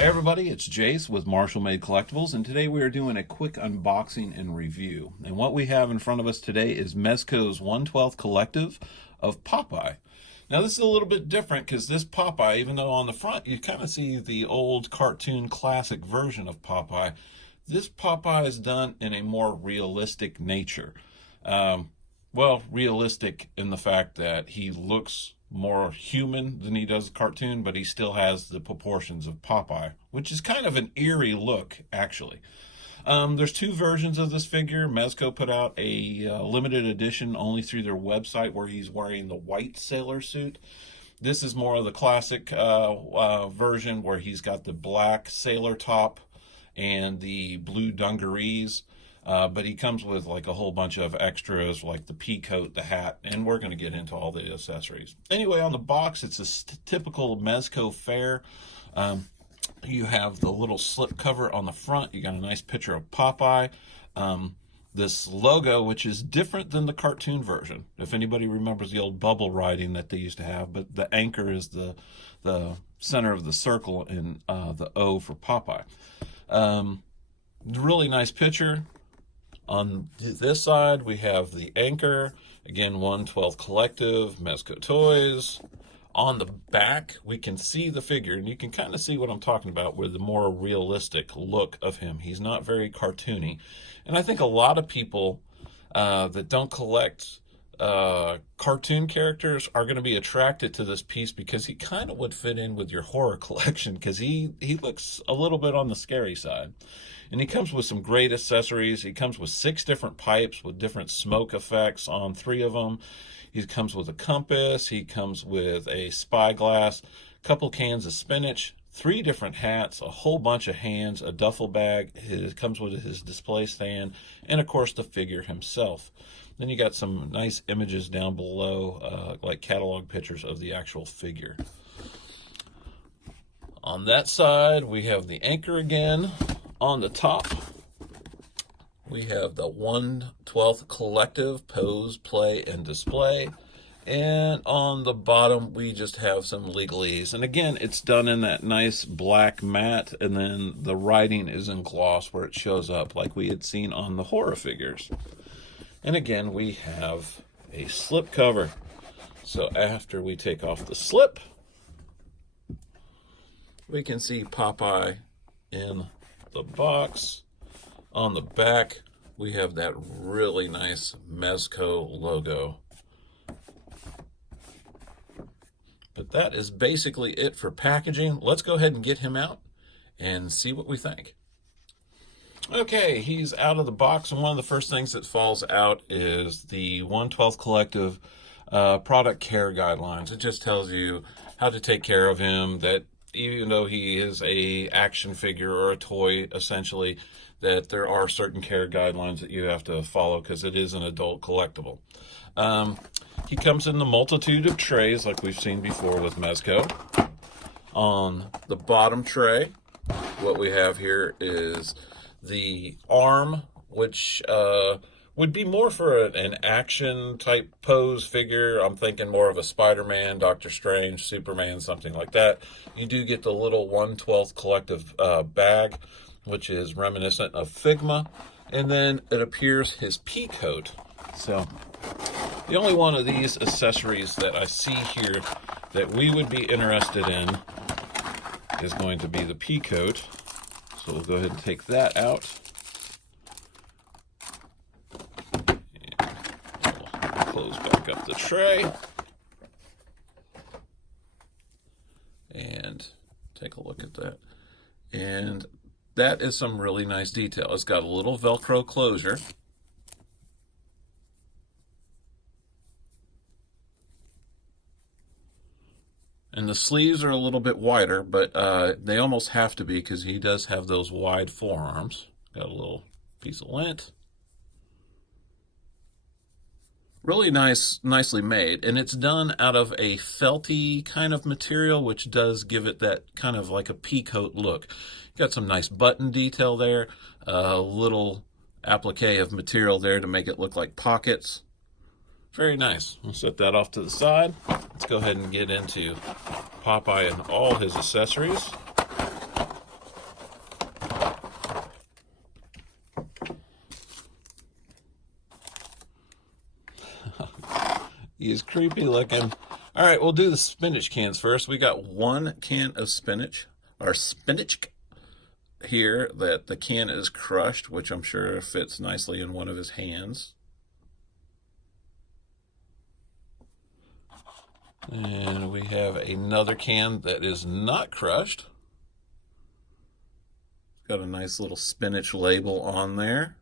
Hey everybody, it's Jase with Marshall Made Collectibles, and today we are doing a quick unboxing and review. And what we have in front of us today is Mezco's 1/12 collective of Popeye. Now this is a little bit different because this Popeye, even though on the front you kind of see the old cartoon classic version of Popeye, this Popeye is done in a more realistic nature. Realistic in the fact that he looks more human than he does the cartoon, but he still has the proportions of Popeye, which is kind of an eerie look, actually. There's two versions of this figure. Mezco put out a limited edition only through their website where he's wearing the white sailor suit. This is more of the classic version where he's got the black sailor top and the blue dungarees. But he comes with like a whole bunch of extras like the pea coat, the hat, and we're going to get into all the accessories. Anyway, on the box, it's a typical Mezco fare. You have the little slip cover on the front. You got a nice picture of Popeye. This logo, which is different than the cartoon version. If anybody remembers the old bubble writing that they used to have, but the anchor is the center of the circle and the O for Popeye. Really nice picture. On this side, we have the anchor, again, 1/12 collective, Mezco Toys. On the back, we can see the figure, and you can kind of see what I'm talking about with the more realistic look of him. He's not very cartoony. And I think a lot of people that don't collect cartoon characters are going to be attracted to this piece because he kind of would fit in with your horror collection because he looks a little bit on the scary side. And he comes with some great accessories. He comes with 6 different pipes with different smoke effects on 3 of them. He comes with a compass. He comes with a spyglass, a couple cans of spinach, 3 different hats, a whole bunch of hands, a duffel bag. It comes with his display stand, and of course the figure himself. Then you got some nice images down below, like catalog pictures of the actual figure. On that side, we have the anchor again. On the top, we have the 1/12 collective pose, play, and display. And on the bottom, we just have some legalese. And again, it's done in that nice black matte, and then the writing is in gloss where it shows up like we had seen on the horror figures. And again, we have a slip cover. So after we take off the slip, we can see Popeye in the box. On the back, we have that really nice Mezco logo. But that is basically it for packaging. Let's go ahead and get him out and see what we think. Okay, he's out of the box, and one of the first things that falls out is the 1/12 collective product care guidelines. It just tells you how to take care of him, that even though he is a action figure or a toy, essentially, that there are certain care guidelines that you have to follow because it is an adult collectible. He comes in the multitude of trays like we've seen before with Mezco. On the bottom tray, what we have here is the arm, which would be more for an action type pose figure. I'm thinking more of a Spider-Man, Doctor Strange, Superman, something like that. You do get the little 1/12 collective bag, which is reminiscent of Figma. And then it appears his pea coat. So the only one of these accessories that I see here that we would be interested in is going to be the pea coat. So we'll go ahead and take that out. Close back up the tray and take a look at that. And that is some really nice detail. It's got a little Velcro closure. And the sleeves are a little bit wider, but they almost have to be because he does have those wide forearms. Got a little piece of lint. Really nicely made, and it's done out of a felty kind of material, which does give it that kind of like a pea coat look. Got some nice button detail there, a little applique of material there to make it look like pockets. Very nice. We'll set that off to the side. Let's go ahead and get into Popeye and all his accessories. He is creepy looking. All right, we'll do the spinach cans first. We got 1 can of spinach, or spinach here, that the can is crushed, which I'm sure fits nicely in one of his hands. And we have another can that is not crushed. Got a nice little spinach label on there.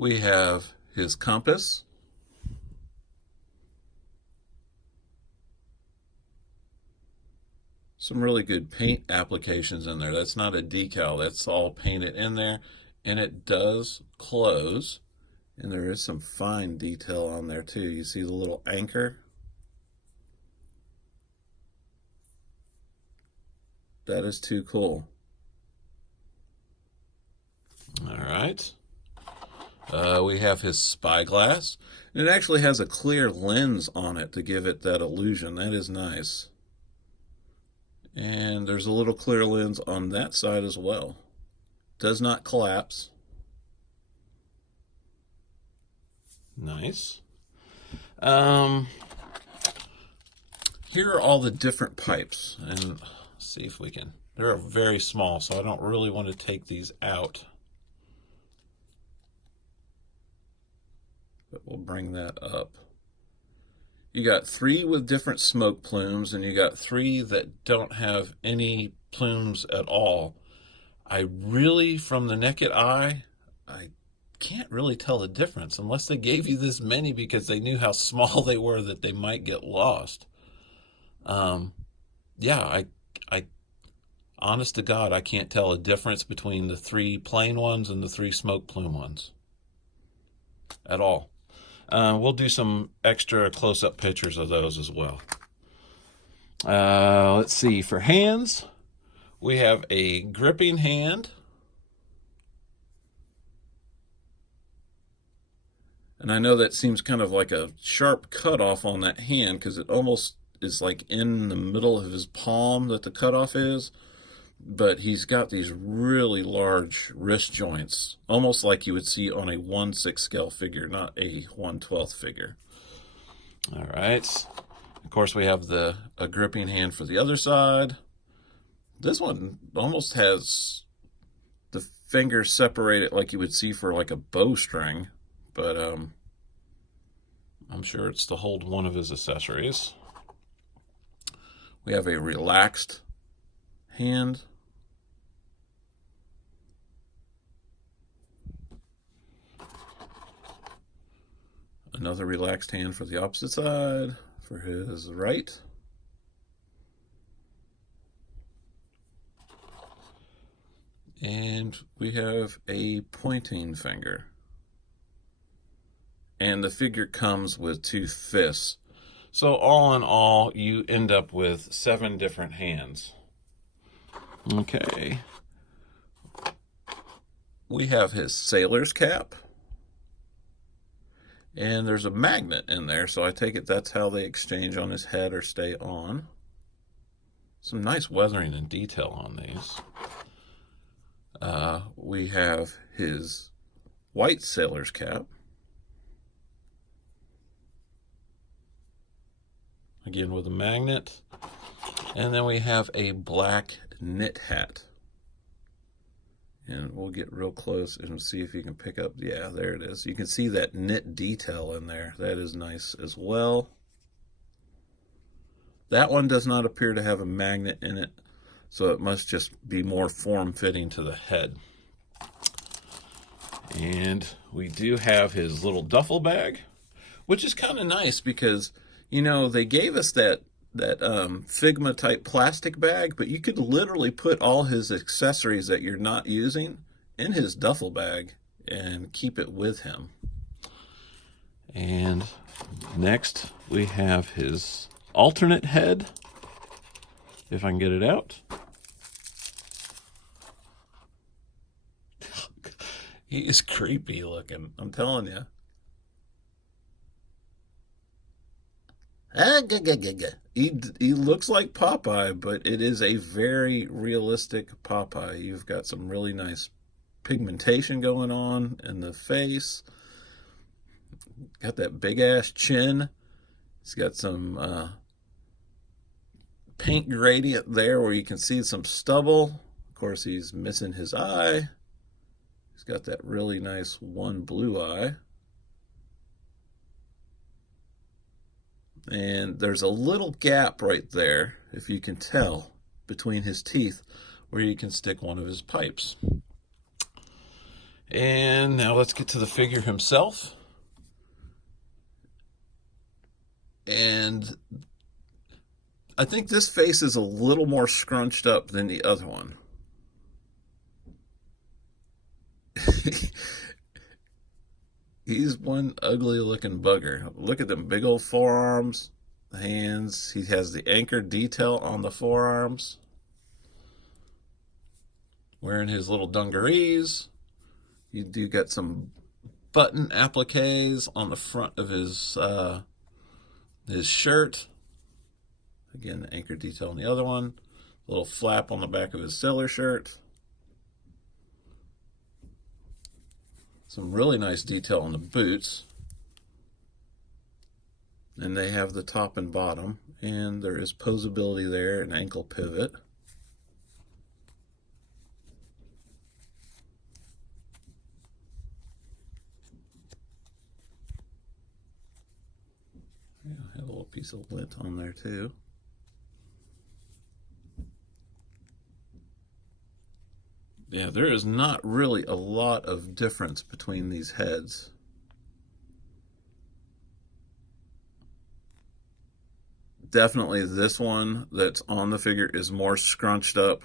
We have his compass. Some really good paint applications in there. That's not a decal, that's all painted in there. And it does close. And there is some fine detail on there too. You see the little anchor? That is too cool. All right. We have his spyglass. And it actually has a clear lens on it to give it that illusion. That is nice. And there's a little clear lens on that side as well. Does not collapse. Nice. Here are all the different pipes. And let's see if we can. They're very small, so I don't really want to take these out. But we'll bring that up. You got 3 with different smoke plumes, and you got 3 that don't have any plumes at all. I really, from the naked eye, I can't really tell the difference unless they gave you this many because they knew how small they were that they might get lost. Yeah, I honest to God, I can't tell a difference between the 3 plain ones and the 3 smoke plume ones at all. We'll do some extra close-up pictures of those as well. Let's see, for hands, we have a gripping hand. And I know that seems kind of like a sharp cutoff on that hand because it almost is like in the middle of his palm that the cutoff is. But he's got these really large wrist joints, almost like you would see on a 1/6 scale figure, not a 1/12 figure. All right. Of course, we have a gripping hand for the other side. This one almost has the fingers separated like you would see for like a bowstring, but I'm sure it's to hold one of his accessories. We have a relaxed hand. Another relaxed hand for the opposite side, for his right. And we have a pointing finger. And the figure comes with 2 fists. So all in all, you end up with 7 different hands. Okay. We have his sailor's cap. And there's a magnet in there, so I take it that's how they exchange on his head or stay on. Some nice weathering and detail on these. We have his white sailor's cap. Again with a magnet. And then we have a black knit hat. And we'll get real close and see if you can pick up. Yeah, there it is. You can see that knit detail in there. That is nice as well. That one does not appear to have a magnet in it, so it must just be more form-fitting to the head. And we do have his little duffel bag, which is kind of nice because, you know, they gave us that Figma type plastic bag, but you could literally put all his accessories that you're not using in his duffel bag and keep it with him. And next we have his alternate head, if I can get it out. He is creepy looking, I'm telling you. He looks like Popeye, but it is a very realistic Popeye. You've got some really nice pigmentation going on in the face. Got that big ass chin. He's got some paint gradient there where you can see some stubble. Of course, he's missing his eye. He's got that really nice one blue eye. And there's a little gap right there, if you can tell, between his teeth where you can stick one of his pipes. And now let's get to the figure himself. And I think this face is a little more scrunched up than the other one. He's one ugly looking bugger. Look at them big old forearms, the hands. He has the anchor detail on the forearms. Wearing his little dungarees. You do got some button appliques on the front of his shirt. Again, the anchor detail on the other one. A little flap on the back of his sailor shirt. Some really nice detail on the boots. And they have the top and bottom. And there is posability there, an ankle pivot. Yeah, I have a little piece of lint on there too. Yeah, there is not really a lot of difference between these heads. Definitely this one that's on the figure is more scrunched up.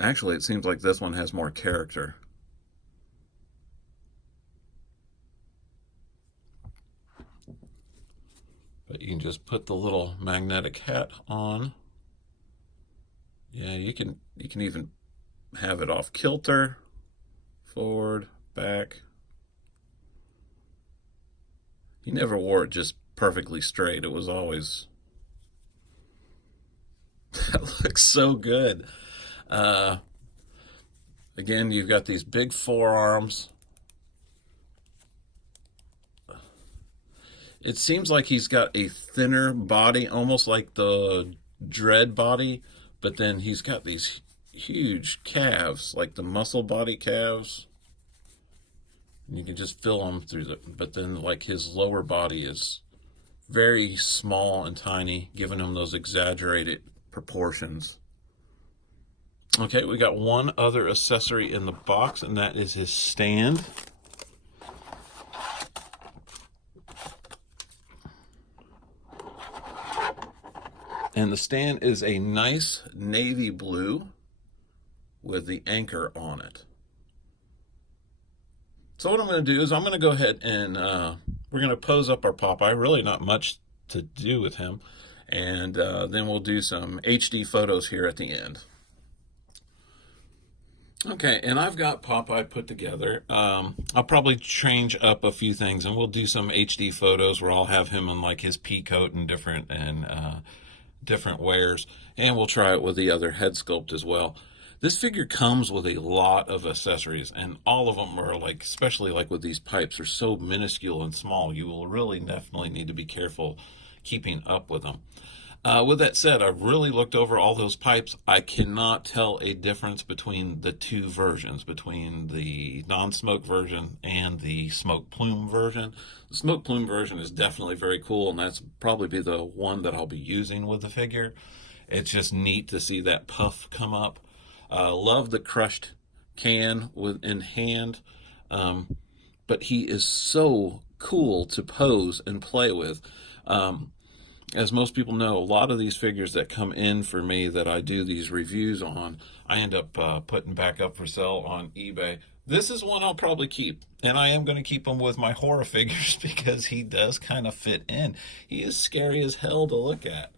Actually, it seems like this one has more character. But you can just put the little magnetic hat on. Yeah, you can even have it off kilter, forward, back. He never wore it just perfectly straight. It was always... That looks so good. Again, you've got these big forearms. It seems like he's got a thinner body, almost like the Dread body, but then he's got these huge calves, like the muscle body calves. And you can just feel them through the, but then like his lower body is very small and tiny, giving him those exaggerated proportions. Okay, we got one other accessory in the box, and that is his stand. And the stand is a nice navy blue with the anchor on it. So what I'm going to do is I'm going to go ahead and we're going to pose up our Popeye. Really not much to do with him. And then we'll do some HD photos here at the end. Okay, and I've got Popeye put together. I'll probably change up a few things, and we'll do some HD photos where I'll have him in like his pea coat and different wares, and we'll try it with the other head sculpt as well. This figure comes with a lot of accessories, and all of them are like, especially like with these pipes, are so minuscule and small. You will really definitely need to be careful keeping up with them. With that said, I've really looked over all those pipes. I cannot tell a difference between the two versions, between the non-smoke version and the smoke plume version. The smoke plume version is definitely very cool, and that's probably be the one that I'll be using with the figure. It's just neat to see that puff come up. Love the crushed can in hand, but he is so cool to pose and play with. As most people know, a lot of these figures that come in for me that I do these reviews on, I end up putting back up for sale on eBay. This is one I'll probably keep, and I am going to keep him with my horror figures because he does kind of fit in. He is scary as hell to look at.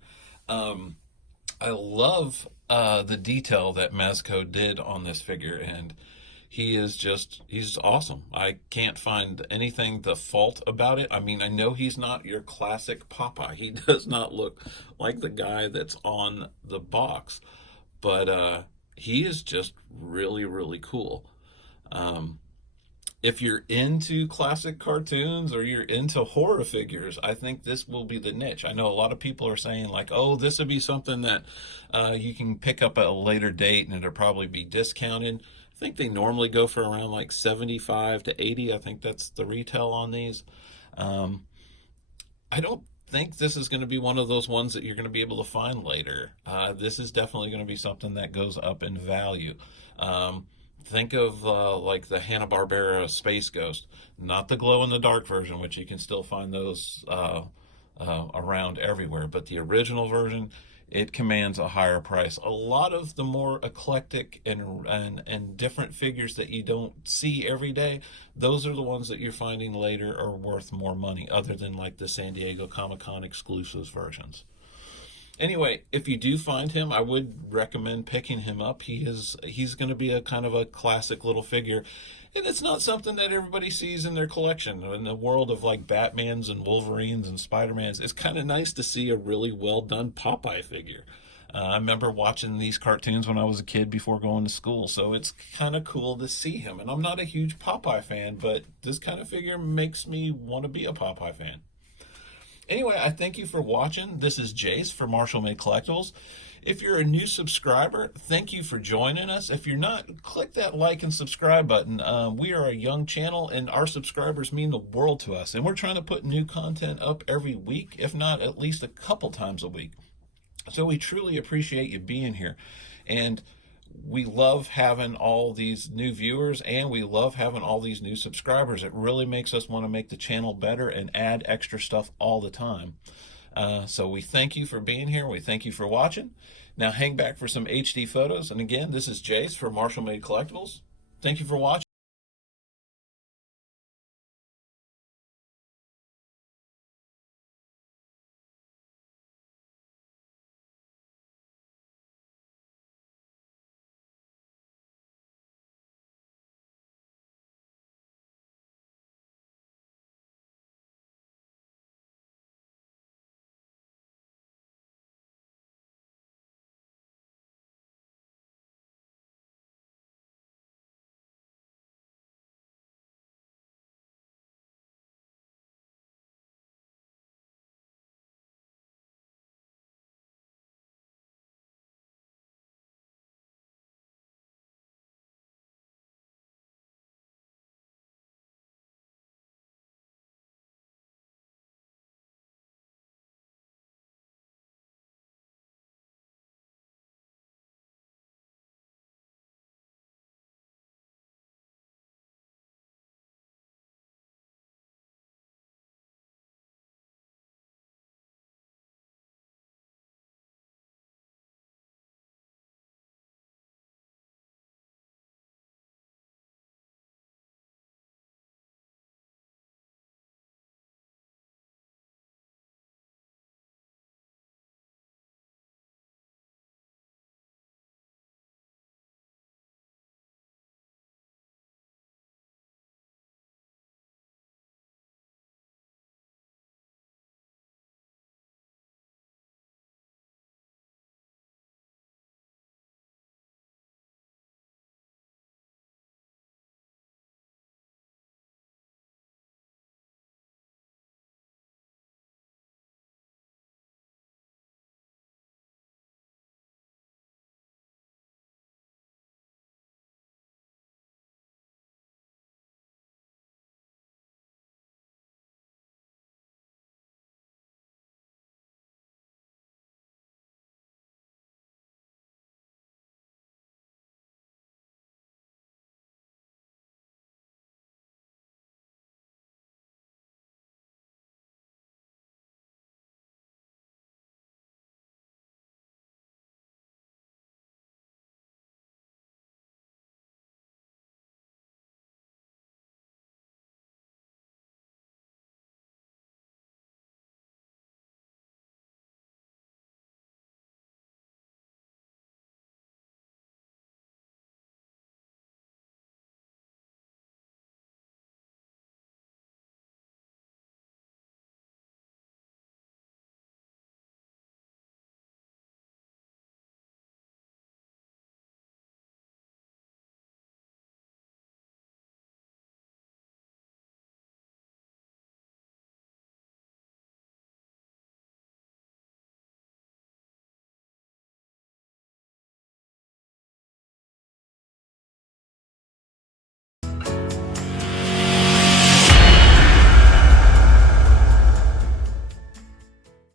I love the detail that Mezco did on this figure, and he's awesome. I can't find anything to fault about it. I mean, I know he's not your classic Popeye. He does not look like the guy that's on the box. But he is just really, really cool. Um, if you're into classic cartoons or you're into horror figures, I think this will be the niche. I know a lot of people are saying, like, oh, this would be something that you can pick up at a later date and it'll probably be discounted. I think they normally go for around like 75 to 80. I think that's the retail on these. Um, I don't think this is going to be one of those ones that you're going to be able to find later. This is definitely going to be something that goes up in value. Think of like the Hanna-Barbera Space Ghost, not the glow-in-the-dark version, which you can still find those around everywhere, but the original version, it commands a higher price. A lot of the more eclectic and different figures that you don't see every day, those are the ones that you're finding later are worth more money, other than like the San Diego Comic-Con exclusives versions. Anyway, if you do find him, I would recommend picking him up. He's going to be a kind of a classic little figure, and it's not something that everybody sees in their collection. In the world of like Batmans and Wolverines and Spider-Mans, it's kind of nice to see a really well done Popeye figure. I remember watching these cartoons when I was a kid before going to school, so it's kind of cool to see him. And I'm not a huge Popeye fan, but this kind of figure makes me want to be a Popeye fan. Anyway, I thank you for watching. This is Jase for Marshall Made Collectibles. If you're a new subscriber, thank you for joining us. If you're not, click that like and subscribe button. We are a young channel, and our subscribers mean the world to us. And we're trying to put new content up every week, if not at least a couple times a week. So we truly appreciate you being here. And we love having all these new viewers, and we love having all these new subscribers. It really makes us want to make the channel better and add extra stuff all the time. So we thank you for being here. We thank you for watching. Now hang back for some HD photos. And again, this is Jase for Marshall Made Collectibles. Thank you for watching.